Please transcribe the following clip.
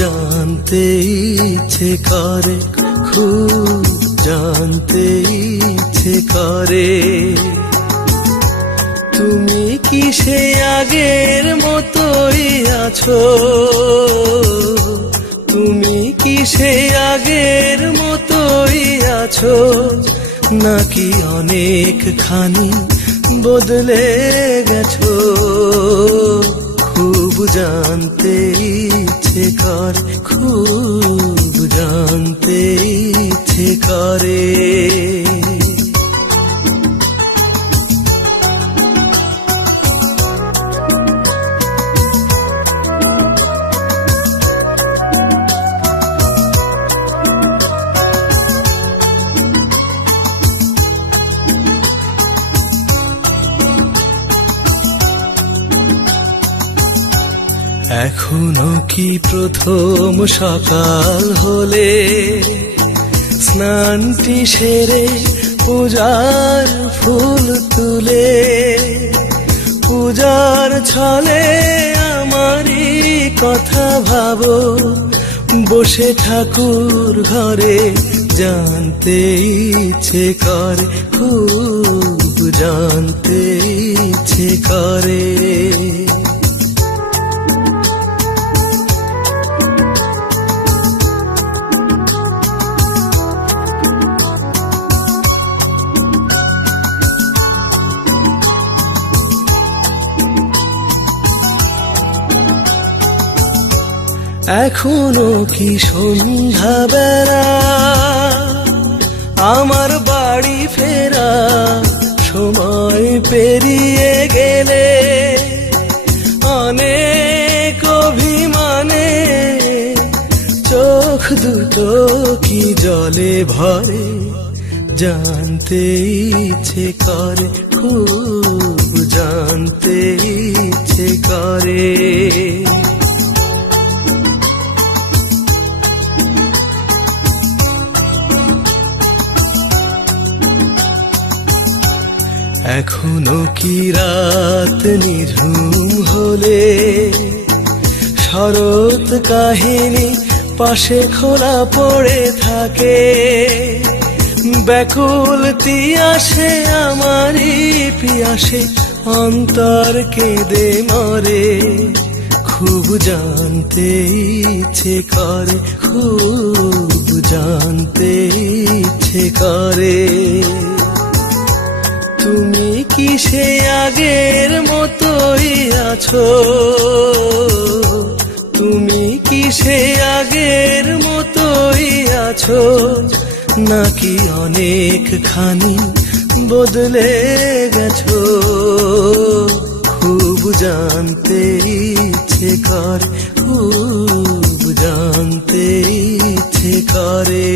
জানতে ইচ্ছে করে, খুব জানতে ইচ্ছে করে। তুমি কি সে আগের মতোই আছো? তুমি কি সে আগের মতোই আছো, নাকি অনেকখানি বদলে গেছো? খুব জানতে ইচ্ছে করে, খুব জানতে ইচ্ছে করে। এখনো কি প্রথম সকাল হলে স্নানটি সেরে পূজার ফুল তুলে, পূজার ছলে আমারই কথা ভাবো, বসে ঠাকুর ঘরে জানতে ইচ্ছে করে, খুব জানতে ইচ্ছে করে। এখনো কি সন্ধ্যা বেলা, আমার বাড়ি ফেরা সময় পেরিয়ে গেলে, অনেক অভিমানে চোখ দুটো কি জলে ভরে, জানতে ইচ্ছে করে, খুব জানতে ইচ্ছে করে। এখনো কি রাত নিঝুম হলে শরৎ কাহিনী পাশে খোলা পড়ে থাকে, ব্যাকুল তিয়াসে আমারই পিয়াসে অন্তর কেঁদে মরে, খুব জানতে ইচ্ছে করে, খুব জানতে ইচ্ছে করে। তুমি কি সে আগের মতোই আছো? তুমি কি সে আগের মতোই আছো, নাকি অনেকখানি বদলে গেছো? খুব জানতে ইচ্ছে করে, খুব জানতে ইচ্ছে করে।